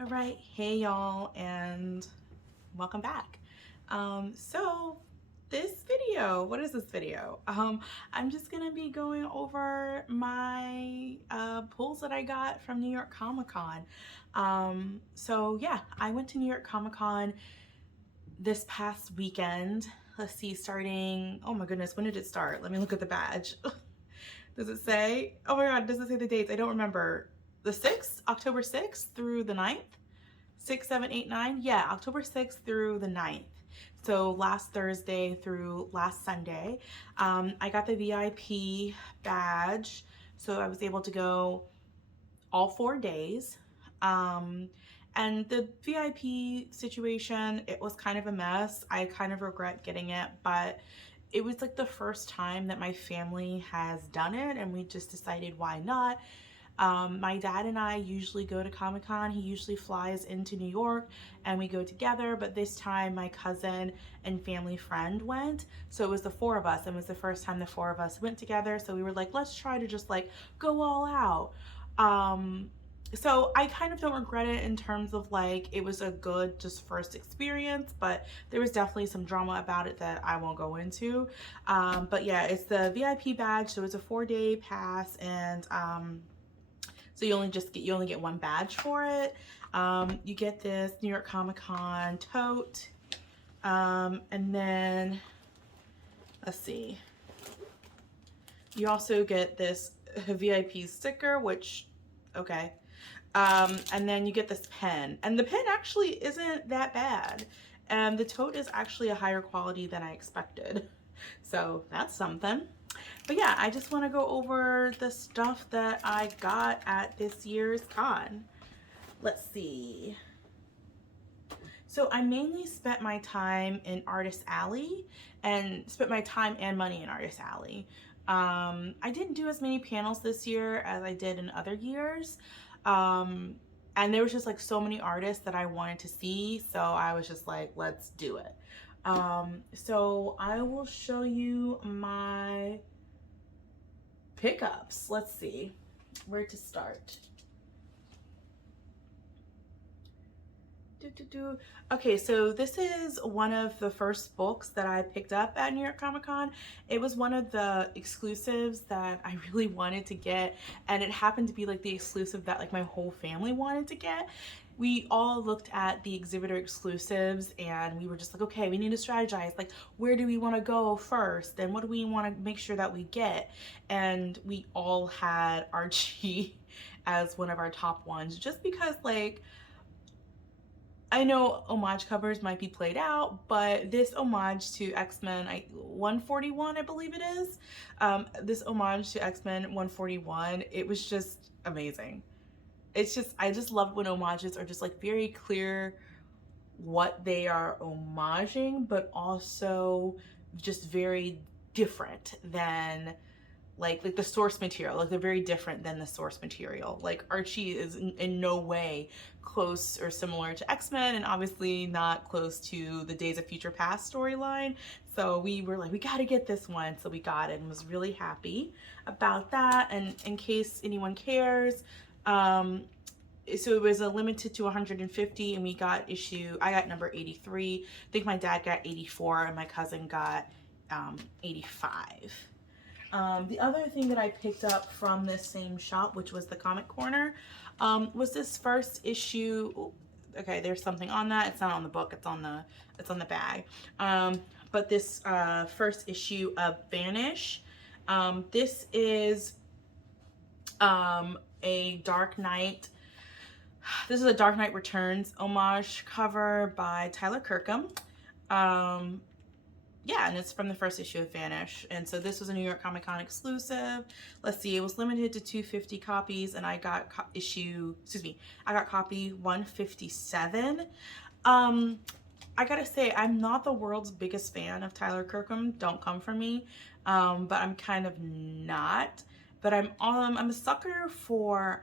All right, hey y'all, and welcome back. So this video, what is this video? I'm just gonna be going over my pulls that I got from New York Comic Con. So yeah, I went to New York Comic Con this past weekend. Let's see, starting, oh my goodness, when did it start? Let me look at the badge. Does it say? Oh my God, does it say the dates? I don't remember. The 6th, October 6th through the 9th? 6, 7, 8, 9. Yeah, October 6th through the 9th. So last Thursday through last Sunday. I got the VIP badge. So I was able to go all 4 days. And the VIP situation, it was kind of a mess. I kind of regret getting it, but it was like the first time that my family has done it, and we just decided why not. My dad and I usually go to Comic-Con. He usually flies into New York and we go together, but this time my cousin and family friend went. So it was the four of us, and it was the first time the four of us went together. So we were like, let's try to just like go all out. So I kind of don't regret it in terms of like it was a good just first experience, but there was definitely some drama about it that I won't go into. But yeah, it's the VIP badge, so it's a 4-day pass, and so you only get one badge for it. You get this New York Comic Con tote, and then let's see. You also get this VIP sticker, which okay. And then you get this pen, and the pen actually isn't that bad, and the tote is actually a higher quality than I expected. So that's something. But yeah, I just want to go over the stuff that I got at this year's con. Let's see. So I mainly spent my time in Artist Alley, and spent my time and money in Artist Alley. I didn't do as many panels this year as I did in other years. And there was just like so many artists that I wanted to see, so I was just like, let's do it. So I will show you my pickups. Let's see where to start. Okay, so this is one of the first books that I picked up at New York Comic Con. It was one of the exclusives that I really wanted to get, and it happened to be like the exclusive that like my whole family wanted to get. We all looked at the exhibitor exclusives and we were just like, okay, we need to strategize. Like, where do we want to go first? And what do we want to make sure that we get? And we all had Archie as one of our top ones, just because like, I know homage covers might be played out, but this homage to X-Men 141, I believe it is, this homage to X-Men 141, it was just amazing. It's just, I just love when homages are just like very clear what they are homaging, but also just very different than like the source material. Like they're very different than the source material. Like Archie is in no way close or similar to X-Men, and obviously not close to the Days of Future Past storyline. So we were like, we gotta get this one. So we got it and was really happy about that. And in case anyone cares, so it was a limited to 150, and I got number 83. I think my dad got 84 and my cousin got 85. The other thing that I picked up from this same shop, which was the Comic Corner, was this first issue. Ooh, okay, there's something on that. It's not on the book. It's on the bag. But this first issue of Vanish. This is a Dark Knight. This is a Dark Knight Returns homage cover by Tyler Kirkham. Yeah, and it's from the first issue of Vanish. And so this was a New York Comic Con exclusive. Let's see, it was limited to 250 copies, and I got I got copy 157. I gotta say, I'm not the world's biggest fan of Tyler Kirkham. Don't come for me. But I'm kind of not. But I'm a sucker for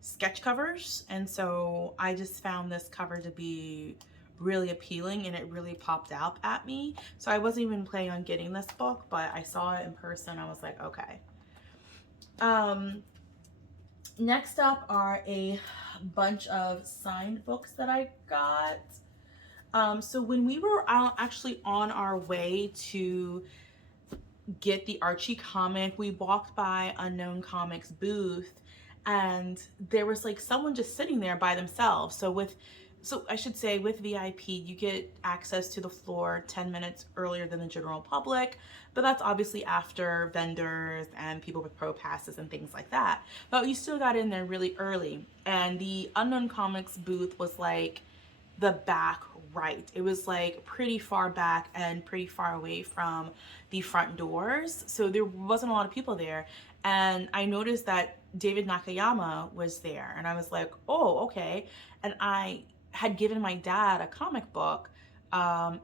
sketch covers, and so I just found this cover to be really appealing, and it really popped out at me. So I wasn't even planning on getting this book, but I saw it in person. I was like, okay. Next up are a bunch of signed books that I got. So when we were actually on our way to get the Archie comic, we walked by Unknown Comics booth, and there was like someone just sitting there by themselves. So I should say with VIP, you get access to the floor 10 minutes earlier than the general public, but that's obviously after vendors and people with pro passes and things like that. But you still got in there really early, and the Unknown Comics booth was like the back right. It was like pretty far back and pretty far away from the front doors. So there wasn't a lot of people there. And I noticed that David Nakayama was there. And I was like, oh, okay. And I had given my dad a comic book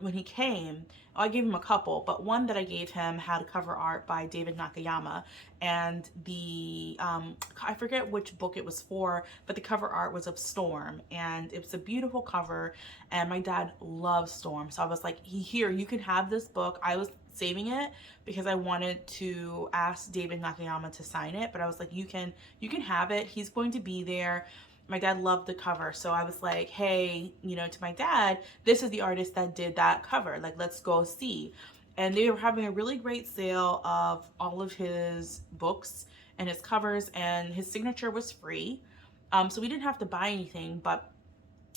when he came. I gave him a couple, but one that I gave him had cover art by David Nakayama, and the I forget which book it was for, but the cover art was of Storm, and it was a beautiful cover, and my dad loves Storm, so I was like, here, you can have this book. I was saving it because I wanted to ask David Nakayama to sign it, but I was like, you can have it. He's going to be there. My dad loved the cover, so I was like, hey, you know, to my dad, this is the artist that did that cover, like, let's go see. And they were having a really great sale of all of his books and his covers, and his signature was free. So we didn't have to buy anything, but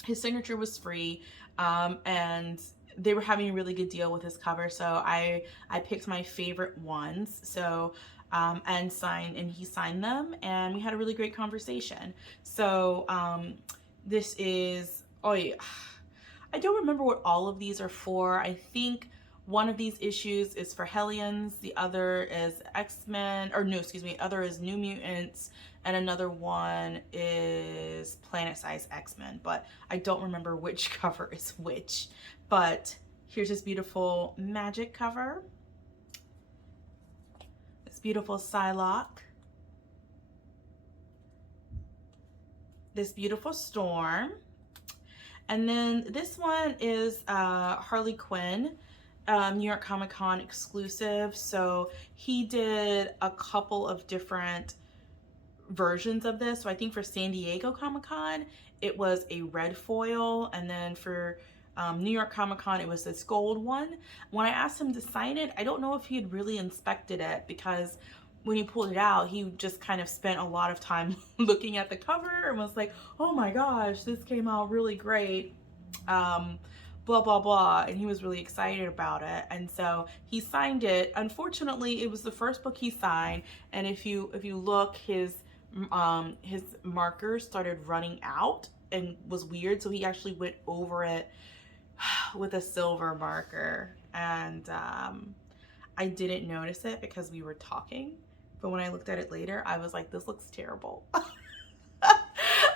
his signature was free, and they were having a really good deal with his cover, so I picked my favorite ones. So and he signed them, and we had a really great conversation. So this is, oh yeah, I don't remember what all of these are for. I think one of these issues is for Hellions, the other is X-Men, or no, excuse me, other is New Mutants, and another one is Planet Size X-Men, but I don't remember which cover is which. But here's this beautiful Magic cover. Beautiful Psylocke, this beautiful Storm, and then this one is Harley Quinn, New York Comic Con exclusive. So he did a couple of different versions of this. So I think for San Diego Comic Con it was a red foil, and then for New York Comic Con it was this gold one. When I asked him to sign it, I don't know if he had really inspected it, because when he pulled it out, he just kind of spent a lot of time looking at the cover and was like, oh my gosh, this came out really great, blah blah blah, and he was really excited about it. And so he signed it. Unfortunately, it was the first book he signed, and if you look, his markers started running out and was weird, so he actually went over it with a silver marker, and I didn't notice it because we were talking, but when I looked at it later, I was like, this looks terrible. I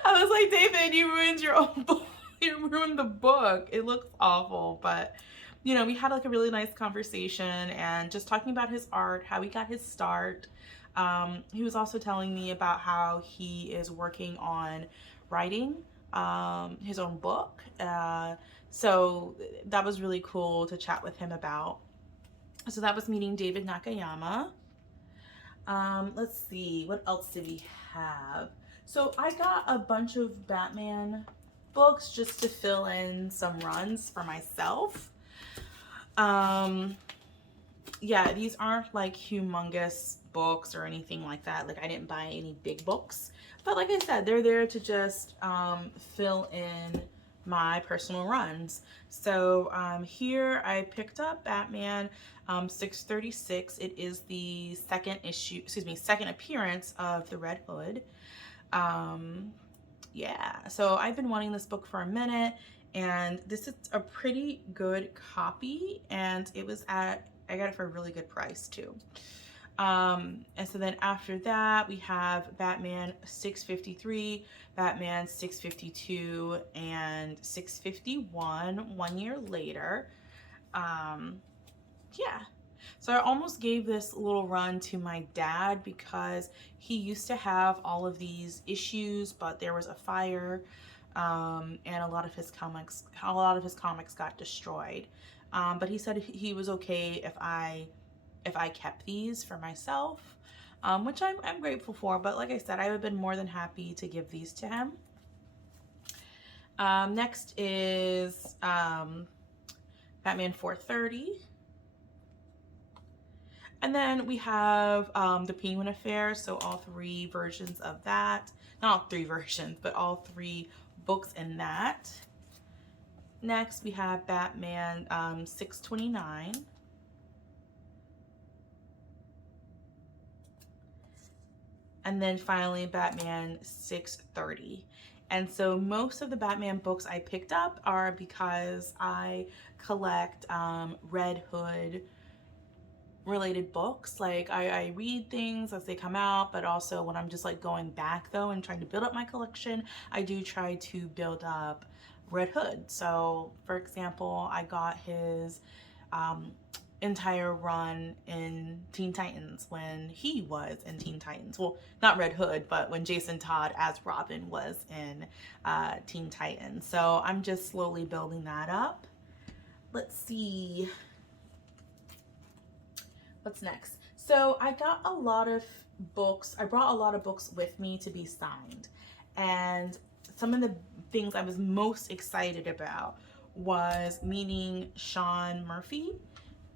was like, David, you ruined your own book. You ruined the book. It looks awful. But you know, we had like a really nice conversation and just talking about his art, how he got his start. He was also telling me about how he is working on writing his own book. So that was really cool to chat with him about. So that was meeting David Nakayama. Let's see, what else did we have? So I got a bunch of Batman books just to fill in some runs for myself. Yeah, these aren't like humongous books or anything like that. Like, I didn't buy any big books, but like I said, they're there to just fill in my personal runs. So here I picked up Batman 636. It is the second appearance of the Red Hood. Yeah, so I've been wanting this book for a minute, and this is a pretty good copy, and I got it for a really good price too. And so then after that, we have Batman 653, Batman 652, and 651 1 year later. Yeah. So I almost gave this little run to my dad because he used to have all of these issues, but there was a fire, and a lot of his comics got destroyed. But he said he was okay if I kept these for myself, which I'm grateful for. But like I said, I would have been more than happy to give these to him. Next is Batman 430. And then we have the Penguin Affair, so all three versions of that. Not all three versions, but all three books in that. Next, we have Batman 629. And then finally, Batman 630. And so most of the Batman books I picked up are because I collect Red Hood related books. Like I read things as they come out, but also when I'm just like going back though and trying to build up my collection, I do try to build up Red Hood. So for example, I got his entire run in Teen Titans when he was in Teen Titans. Well, not Red Hood, but when Jason Todd as Robin was in Teen Titans. So I'm just slowly building that up. Let's see. What's next? So I got a lot of books. I brought a lot of books with me to be signed. And some of the things I was most excited about was meeting Sean Murphy,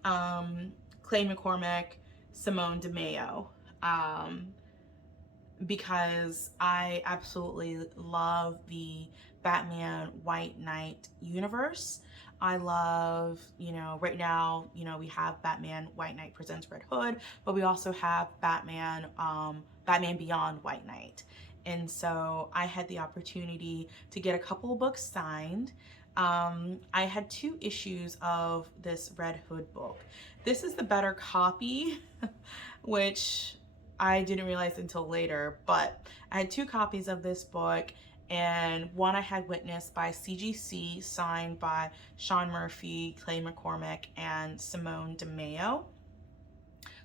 Clay McCormick, Simone DeMeo, because I absolutely love the Batman White Knight universe. I love, you know, right now, you know, we have Batman White Knight Presents Red Hood, but we also have Batman, Batman Beyond White Knight. And so I had the opportunity to get a couple of books signed. I had 2 issues of this Red Hood book. This is the better copy, which I didn't realize until later, but I had 2 copies of this book, and one I had witnessed by CGC, signed by Sean Murphy, Clay McCormick, and Simone DeMeo.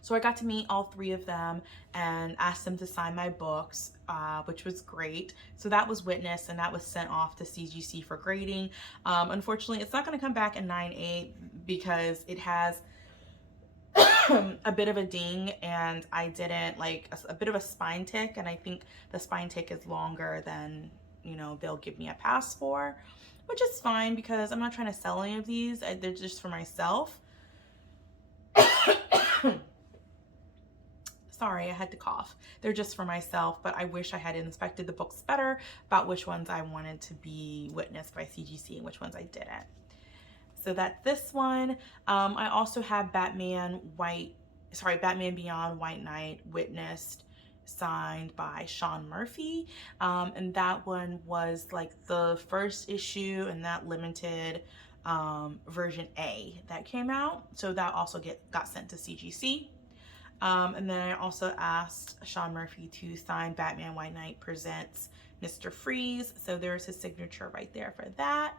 So I got to meet all 3 of them and asked them to sign my books, which was great. So that was witnessed and that was sent off to CGC for grading. Unfortunately, it's not going to come back in 9/8 because it has a bit of a ding, and I didn't like a bit of a spine tick, and I think the spine tick is longer than, you know, they'll give me a pass for, which is fine because I'm not trying to sell any of these. They're just for myself. Sorry, I had to cough. They're just for myself, but I wish I had inspected the books better about which ones I wanted to be witnessed by CGC and which ones I didn't. So that's this one. I also have Batman Beyond White Knight witnessed, signed by Sean Murphy. And that one was like the first issue in that limited version A that came out. So that also got sent to CGC. And then I also asked Sean Murphy to sign Batman White Knight Presents Mr. Freeze. So there's his signature right there for that.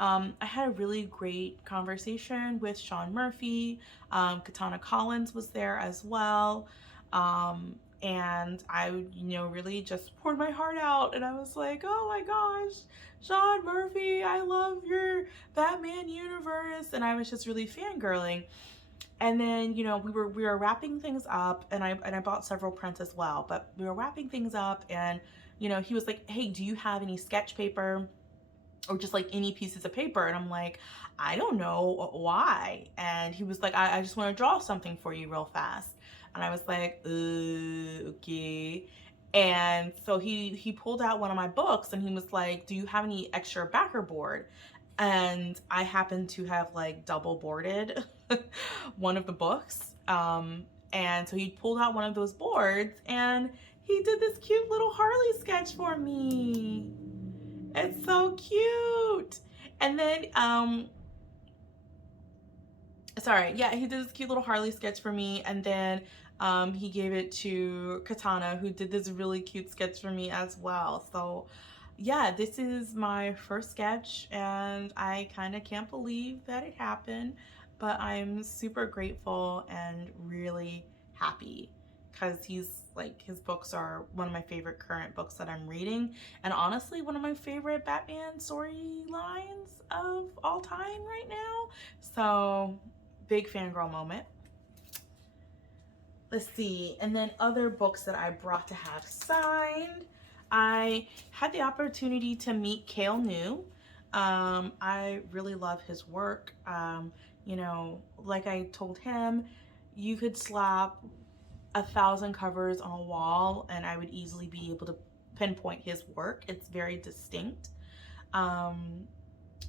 I had a really great conversation with Sean Murphy. Katana Collins was there as well. And I, you know, really just poured my heart out, and I was like, oh my gosh, Sean Murphy, I love your Batman universe. And I was just really fangirling. And then, you know, we were wrapping things up, and I bought several prints as well, but we were wrapping things up, and, you know, he was like, hey, do you have any sketch paper or just like any pieces of paper? And I'm like, I don't know why. And he was like, I just want to draw something for you real fast. And I was like, okay. And so he pulled out one of my books, and he was like, do you have any extra backer board? And I happened to have like double boarded one of the books. And so he pulled out one of those boards, and he did this cute little Harley sketch for me. It's so cute. And then, he did this cute little Harley sketch for me. And then he gave it to Katana, who did this really cute sketch for me as well. So yeah, this is my first sketch, and I kind of can't believe that it happened, but I'm super grateful and really happy because his books are one of my favorite current books that I'm reading, and honestly one of my favorite Batman storylines of all time right now. So big fangirl moment. Let's see, and then other books that I brought to have signed. I had the opportunity to meet Cale New. I really love his work. You know, like I told him, you could slap 1,000 covers on a wall and I would easily be able to pinpoint his work. It's very distinct.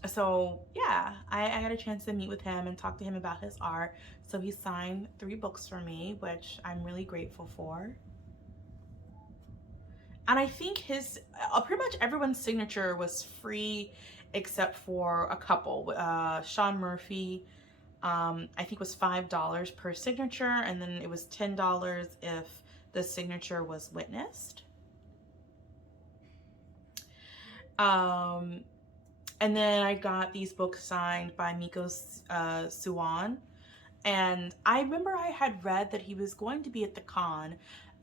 So yeah, I got a chance to meet with him and talk to him about his art. So he signed 3 books for me, which I'm really grateful for. And I think his pretty much everyone's signature was free except for a couple. Sean Murphy, I think was $5 per signature, and then it was $10 if the signature was witnessed. And then I got these books signed by Miko Suan. And I remember I had read that he was going to be at the con,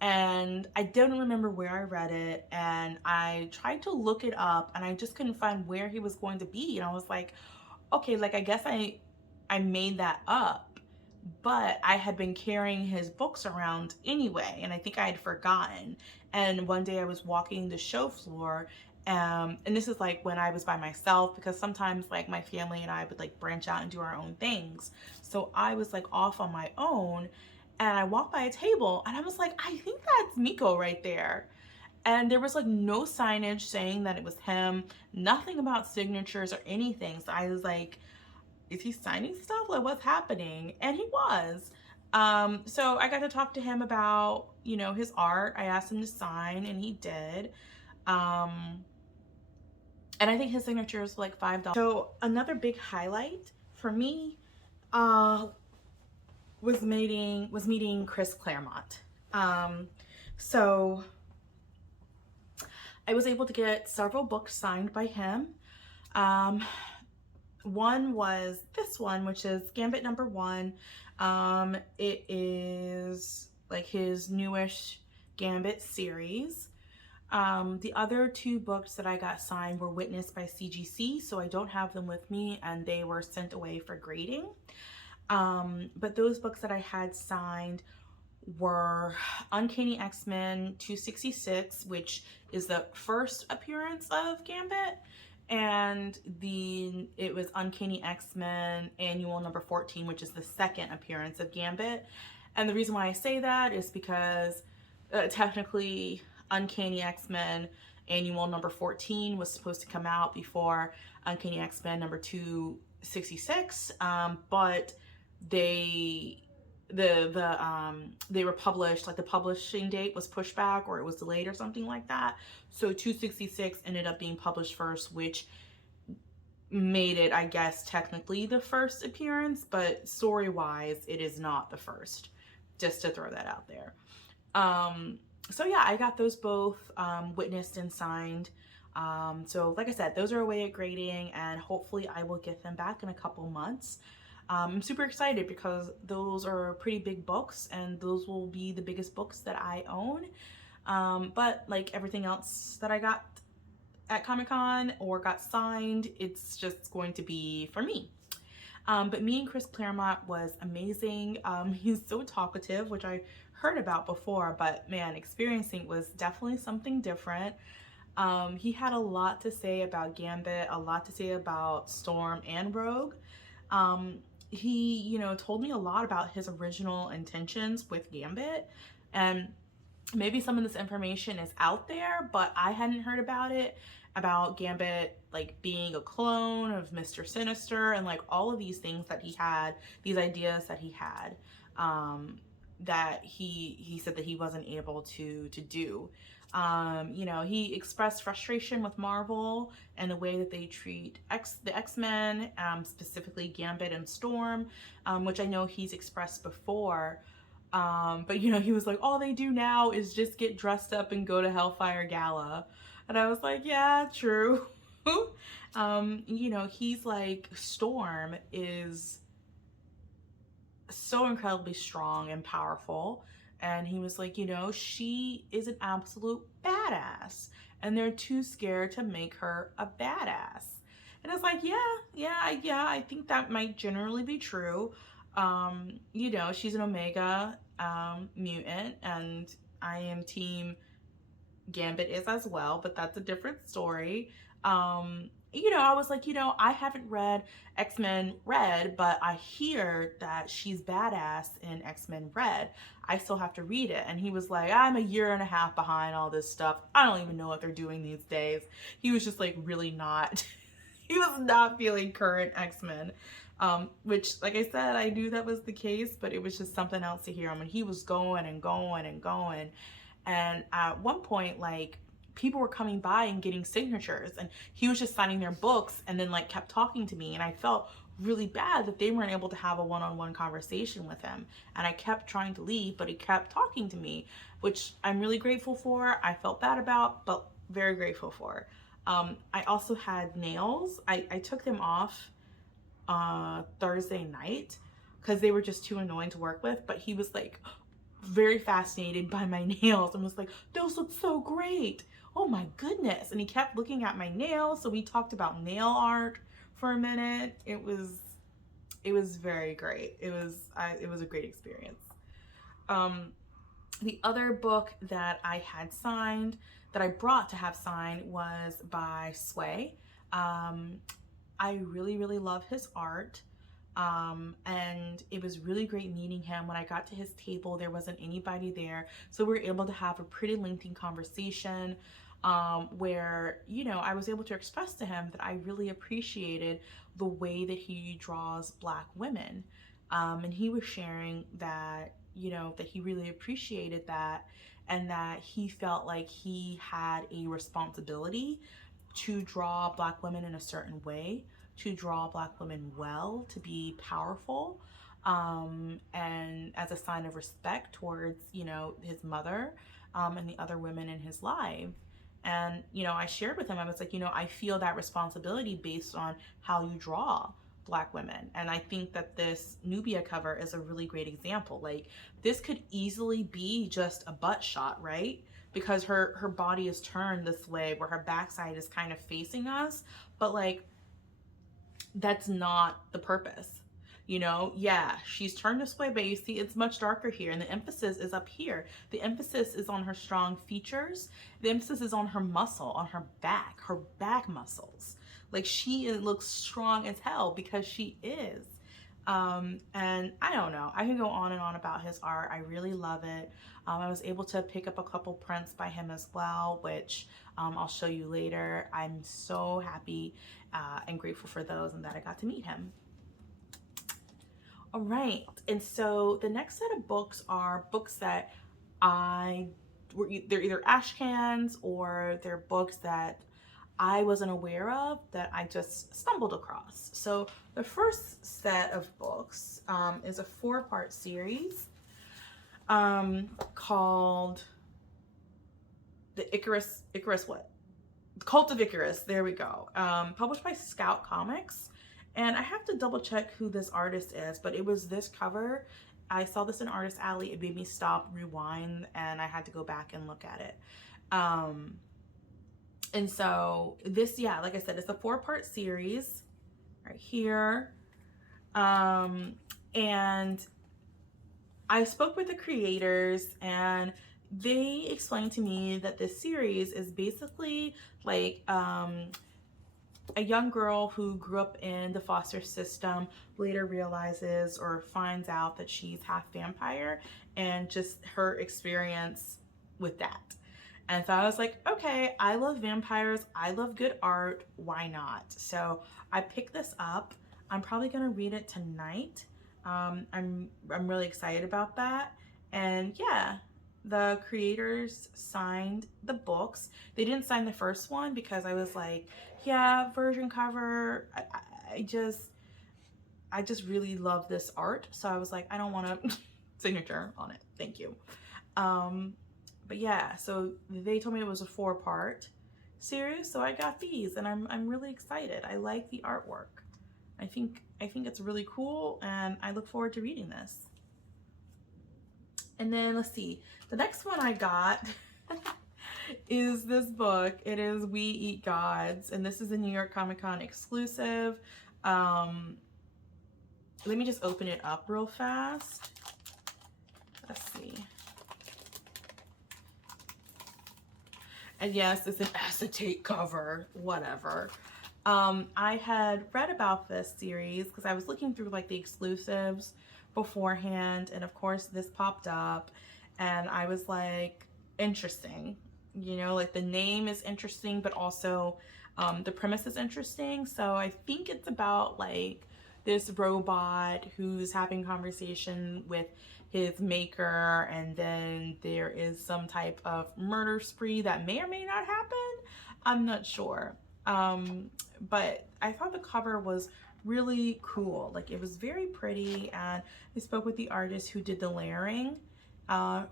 and I don't remember where I read it, and I tried to look it up and I just couldn't find where he was going to be. And I was like, okay, like I guess I made that up, but I had been carrying his books around anyway, and I think I had forgotten. And one day I was walking the show floor, and this is like when I was by myself, because sometimes like my family and I would like branch out and do our own things. So I was like off on my own, and I walked by a table and I was like, I think that's Miko right there. And there was like no signage saying that it was him, nothing about signatures or anything. So I was like, is he signing stuff? Like, what's happening? And he was. So I got to talk to him about, you know, his art. I asked him to sign and he did. And I think his signature is like $5. So another big highlight for me was meeting Chris Claremont. So I was able to get several books signed by him. One was this one, which is Gambit #1. It is like his newish Gambit series. The other 2 books that I got signed were witnessed by CGC, so I don't have them with me, and they were sent away for grading. But those books that I had signed were Uncanny X-Men 266, which is the first appearance of Gambit, and it was Uncanny X-Men Annual #14, which is the second appearance of Gambit. And the reason why I say that is because technically Uncanny X-Men Annual #14 was supposed to come out before Uncanny X-Men #266, but they were published, like the publishing date was pushed back or it was delayed or something like that. So 266 ended up being published first, which made it, I guess, technically the first appearance, but story-wise, it is not the first, just to throw that out there. So yeah, I got those both witnessed and signed. So like I said, those are away at grading, and hopefully I will get them back in a couple months. I'm super excited because those are pretty big books, and those will be the biggest books that I own. But like everything else that I got at Comic-Con or got signed, it's just going to be for me. But meeting Chris Claremont was amazing. He's so talkative, which I heard about before, but man, experiencing was definitely something different. He had a lot to say about Gambit, a lot to say about Storm and Rogue. He, you know, told me a lot about his original intentions with Gambit, and maybe some of this information is out there, but I hadn't heard about it, about Gambit like being a clone of Mr. Sinister, and like all of these things that he had, these ideas that he had, that he said that he wasn't able to do. You know, he expressed frustration with Marvel and the way that they treat the X-Men, specifically Gambit and Storm, which I know he's expressed before. But you know, he was like, all they do now is just get dressed up and go to Hellfire Gala. And I was like, yeah, true. You know, he's like, Storm is so incredibly strong and powerful. And he was like, you know, she is an absolute badass, and they're too scared to make her a badass. And I was like, yeah, I think that might generally be true. You know, she's an Omega mutant, and I am team Gambit is as well, but that's a different story. You know, I was like, you know, I haven't read X-Men Red, but I hear that she's badass in X-Men Red. I still have to read it. And he was like, I'm a year and a half behind all this stuff. I don't even know what they're doing these days. He was just like really not, he was not feeling current X-Men. Which, like I said, I knew that was the case, but it was just something else to hear him. And he was going and going and going. And at one point, like, people were coming by and getting signatures, and he was just signing their books and then like kept talking to me, and I felt really bad that they weren't able to have a one-on-one conversation with him. And I kept trying to leave, but he kept talking to me, which I'm really grateful for. I felt bad about, but very grateful for. I also had nails. I took them off Thursday night because they were just too annoying to work with, but he was like very fascinated by my nails and was like, those look so great. Oh my goodness. And he kept looking at my nails. So we talked about nail art for a minute. It was very great. It was a great experience. The other book that I had signed, that I brought to have signed, was by Sway. I really, really love his art. And it was really great meeting him. When I got to his table, there wasn't anybody there. So we were able to have a pretty lengthy conversation, where, you know, I was able to express to him that I really appreciated the way that he draws Black women. And he was sharing that, you know, that he really appreciated that, and that he felt like he had a responsibility to draw Black women in a certain way, to draw Black women well, to be powerful, and as a sign of respect towards, you know, his mother, and the other women in his life. And, you know, I shared with him, I was like, you know, I feel that responsibility based on how you draw Black women. And I think that this Nubia cover is a really great example. Like, this could easily be just a butt shot, right? Because her body is turned this way where her backside is kind of facing us, but like, that's not the purpose. You know, yeah, she's turned this way, but you see it's much darker here, and the emphasis is up here. The emphasis is on her strong features. The emphasis is on her muscle, on her back muscles. Like, she looks strong as hell because she is. And I don't know, I can go on and on about his art. I really love it. I was able to pick up a couple prints by him as well, which I'll show you later. I'm so happy and grateful for those, and that I got to meet him. All right, and so the next set of books are books that they're either ashcans or they're books that I wasn't aware of, that I just stumbled across. So the first set of books is a 4-part series called the Icarus what? Cult of Icarus, there we go. Published by Scout Comics. And I have to double check who this artist is, but it was this cover. I saw this in Artist Alley. It made me stop, rewind, and I had to go back and look at it. And so this, yeah, like I said, it's a 4-part series right here. And I spoke with the creators, and they explained to me that this series is basically like a young girl who grew up in the foster system later realizes or finds out that she's half vampire, and just her experience with that. And so I was like, okay, I love vampires, I love good art, why not? So I picked this up. I'm probably gonna read it tonight. I'm really excited about that. And yeah, the creators signed the books. They didn't sign the first one because I was like, yeah, version cover. I just really love this art. So I was like, I don't want a signature on it. Thank you. But yeah, so they told me it was a 4-part series. So I got these, and I'm really excited. I like the artwork. I think it's really cool, and I look forward to reading this. And then let's see, the next one I got is this book. It is We Eat Gods, and this is a New York Comic Con exclusive. Let me just open it up real fast. Let's see. And yes, it's an acetate cover, whatever. I had read about this series because I was looking through like the exclusives beforehand, and of course this popped up, and I was like, interesting. You know, like the name is interesting, but also the premise is interesting. So I think it's about like this robot who's having conversation with his maker, and then there is some type of murder spree that may or may not happen. I'm not sure. But I thought the cover was really cool. Like it was very pretty, and I spoke with the artist who did the layering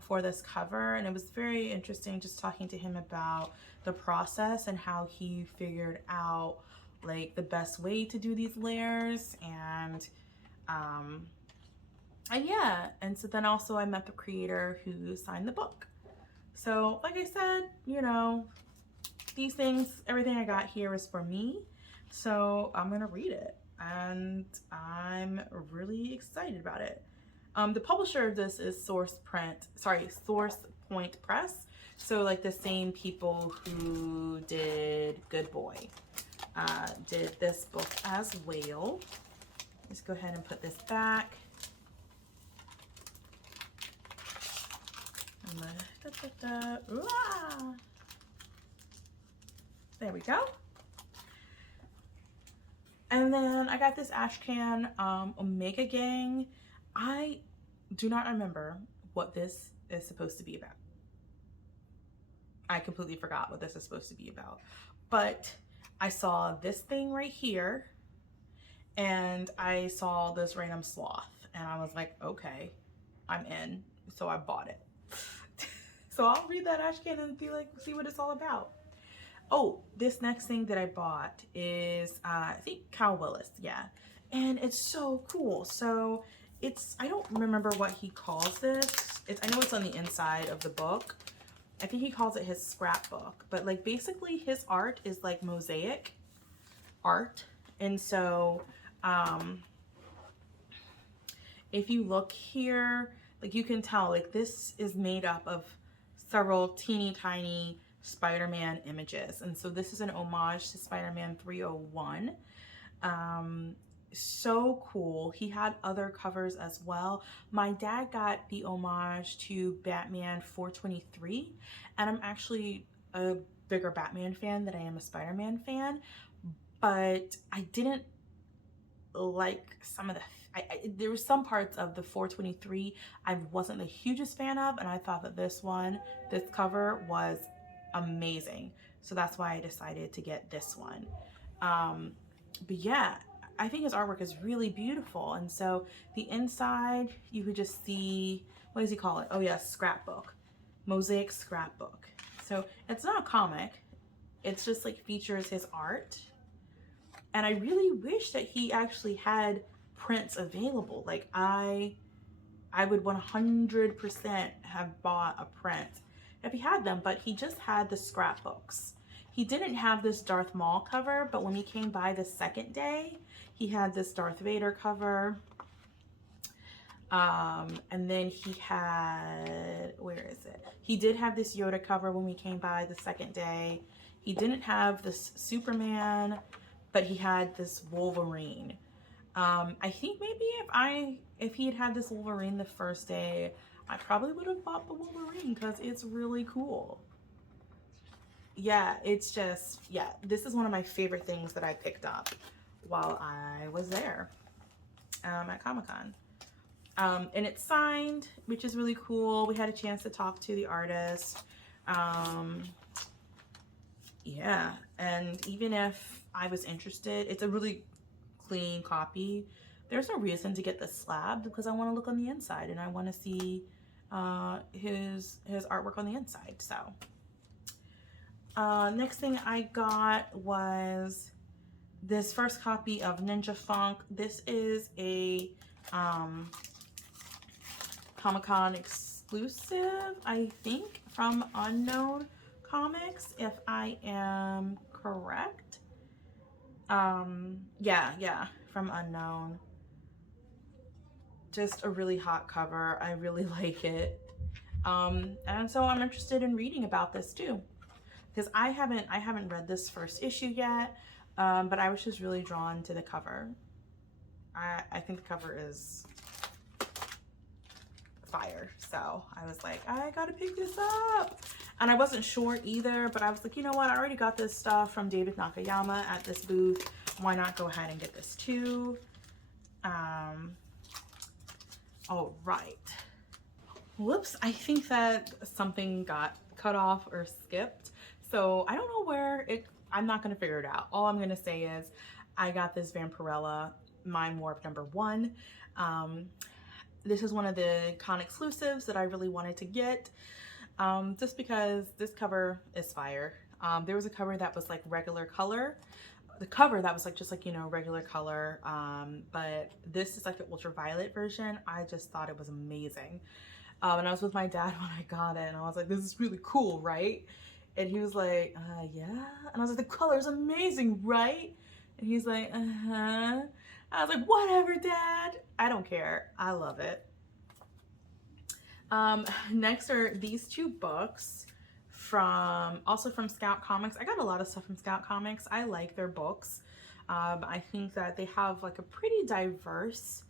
for this cover, and it was very interesting just talking to him about the process and how he figured out like the best way to do these layers, and yeah, and so then also I met the creator who signed the book. So like I said, you know, these things, everything I got here is for me. So I'm gonna read it, and I'm really excited about it. The publisher of this is Source Point Press. So like the same people who did Good Boy did this book as well. Let's go ahead and put this back. There we go. And then I got this Ashcan Omega Gang. I do not remember what this is supposed to be about. I completely forgot what this is supposed to be about. But I saw this thing right here, and I saw this random sloth, and I was like, okay, I'm in. So I bought it. So I'll read that Ashcan and see what it's all about. Oh, this next thing that I bought is, I think Cal Willis, yeah. And it's so cool. So it's, I don't remember what he calls this. I know it's on the inside of the book. I think he calls it his scrapbook. But like basically his art is like mosaic art. And so if you look here, like you can tell like this is made up of several teeny tiny Spider-Man images, and so this is an homage to Spider-Man 301. So cool. He had other covers as well. My dad got the homage to Batman 423, and I'm actually a bigger Batman fan than I am a Spider-Man fan, but I didn't like some of the there were some parts of the 423 I wasn't the hugest fan of, and I thought that this cover was amazing. So that's why I decided to get this one. But yeah, I think his artwork is really beautiful. And so the inside, you could just see, what does he call it? Oh yeah, scrapbook, mosaic scrapbook. So it's not a comic. It's just like features his art. And I really wish that he actually had prints available. Like I would 100% have bought a print if he had them, but he just had the scrapbooks. He didn't have this Darth Maul cover, but when he came by the second day, he had this Darth Vader cover. And then he had, where is it? He did have this Yoda cover when we came by the second day. He didn't have this Superman, but he had this Wolverine. I think maybe if he had this Wolverine the first day, I probably would have bought the Wolverine because it's really cool. Yeah, it's just, yeah, this is one of my favorite things that I picked up while I was there at Comic-Con. And it's signed, which is really cool. We had a chance to talk to the artist. Yeah, and even if I was interested, it's a really clean copy. There's no reason to get the slab because I want to look on the inside and I want to see his artwork on the inside. So next thing I got was this first copy of Ninja Funk. This is a Comic-Con exclusive, I think, from Unknown Comics, if I am correct. Yeah, from Unknown. Just a really hot cover. I really like it. And so I'm interested in reading about this too. because I haven't read this first issue yet, but I was just really drawn to the cover. I think the cover is fire, so I was like, I gotta pick this up. And I wasn't sure either, but I was like, you know what, I already got this stuff from David Nakayama at this booth, why not go ahead and get this too. All right, whoops, I think that something got cut off or skipped, so I don't know where it, I'm not gonna figure it out. All I'm gonna say is I got this Vampirella Mind Warp #1. This is one of the con exclusives that I really wanted to get, just because this cover is fire. There was a cover that was like regular color, the cover that was like just like, you know, regular color, but this is like the ultraviolet version. I just thought it was amazing. And I was with my dad when I got it, and I was like, this is really cool, right? And he was like, yeah. And I was like, the color is amazing, right? And he's like, uh-huh. I was like, whatever, Dad. I don't care. I love it. Next are these two books also from Scout Comics. I got a lot of stuff from Scout Comics. I like their books. I think that they have like a pretty diverse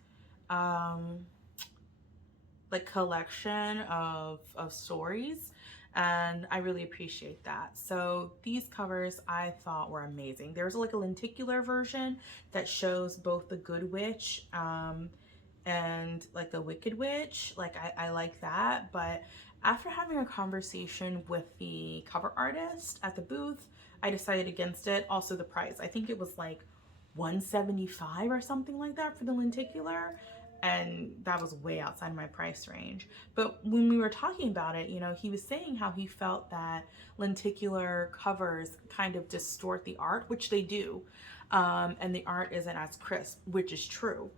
like collection of stories, and I really appreciate that. So these covers I thought were amazing. There's like a lenticular version that shows both the Good Witch and like the Wicked Witch. Like I like that, but after having a conversation with the cover artist at the booth, I decided against it. Also the price, I think it was like $175 or something like that for the lenticular, and that was way outside my price range. But when we were talking about it, you know, he was saying how he felt that lenticular covers kind of distort the art, which they do, and the art isn't as crisp, which is true.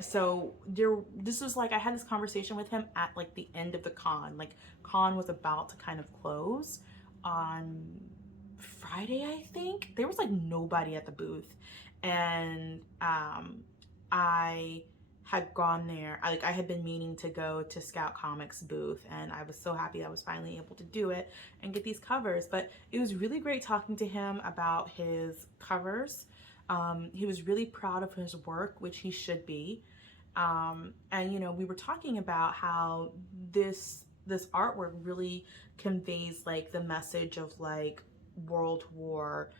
So this was like, I had this conversation with him at like the end of the con. Like con was about to kind of close on Friday, I think. There was like nobody at the booth, and I had gone there. I had been meaning to go to Scout Comics booth, and I was so happy I was finally able to do it and get these covers. But it was really great talking to him about his covers. He was really proud of his work, which he should be. And you know, we were talking about how this artwork really conveys like the message of like World War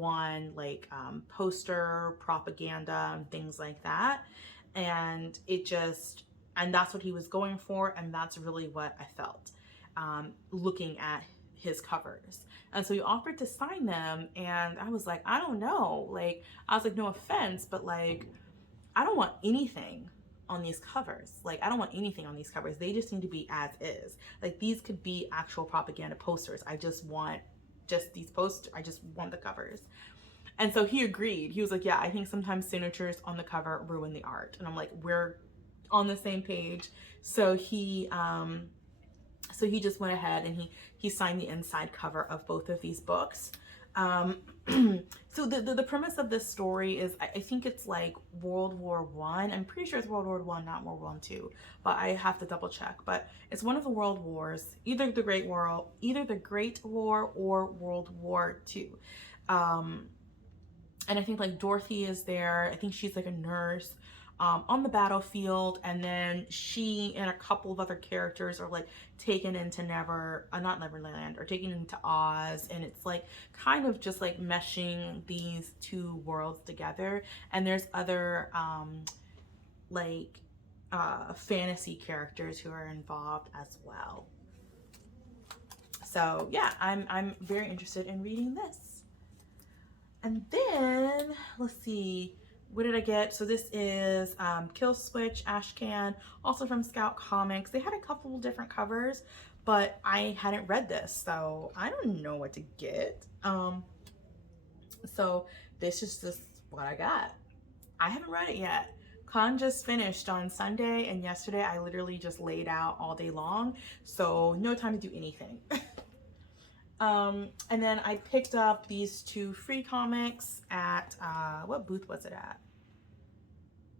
I, like poster propaganda and things like that. And and that's what he was going for, and that's really what I felt looking at his covers. And so he offered to sign them, and I was like, I don't know, like I was like, no offense, but like I don't want anything on these covers. Like I don't want anything on these covers. They just need to be as is. Like these could be actual propaganda posters. I just want these posters. I just want the covers. And so he agreed. He was like, yeah, I think sometimes signatures on the cover ruin the art. And I'm like, we're on the same page. So he just went ahead and he signed the inside cover of both of these books. So the premise of this story is, I think it's like World War I. I'm pretty sure it's World War I, not World War II, but I have to double check. But it's one of the world wars, either the Great War or World War II. And I think like Dorothy is there. I think she's like a nurse on the battlefield, and then she and a couple of other characters are like taken into not Neverland, or taken into Oz, and it's like kind of just like meshing these two worlds together. And there's other fantasy characters who are involved as well. So yeah, I'm very interested in reading this. And then let's see, what did I get? So this is Kill Switch Ashcan, also from Scout Comics. They had a couple different covers, but I hadn't read this, so I don't know what to get. So this is just what I got. I haven't read it yet. Con just finished on Sunday, and yesterday I literally just laid out all day long, so no time to do anything. And then I picked up these two free comics at, what booth was it at?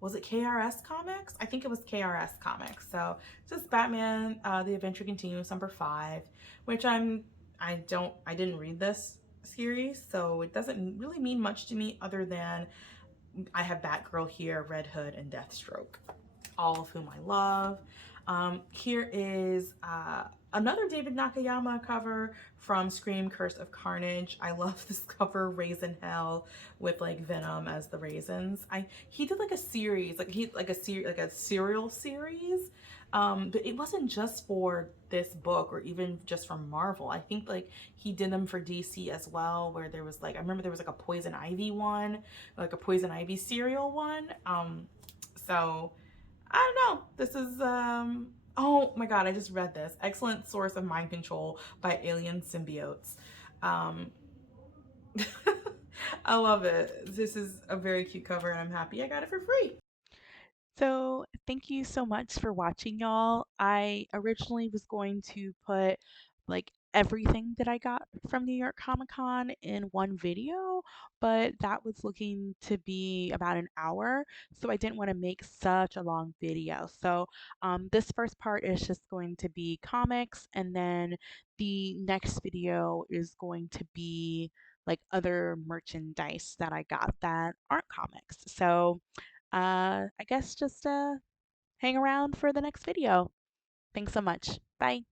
Was it KRS Comics? I think it was KRS Comics. So this is Batman, The Adventure Continues, #5, which I'm I didn't read this series, so it doesn't really mean much to me other than I have Batgirl here, Red Hood, and Deathstroke, all of whom I love. Here is another David Nakayama cover from Scream Curse of Carnage. I love this cover, Raisin Hell, with like Venom as the raisins. He did like a series, like a serial series. But it wasn't just for this book or even just from Marvel. I think like he did them for DC as well, where there was like, I remember there was like a Poison Ivy one, like a Poison Ivy serial one. So I don't know. This is oh my god, I just read this. Excellent source of mind control by alien symbiotes. Um I love it. This is a very cute cover and I'm happy I got it for free. So thank you so much for watching, y'all. I originally was going to put like everything that I got from New York Comic Con in one video, but that was looking to be about an hour, so I didn't want to make such a long video. So this first part is just going to be comics, and then the next video is going to be like other merchandise that I got that aren't comics. So I guess just hang around for the next video. Thanks so much. Bye.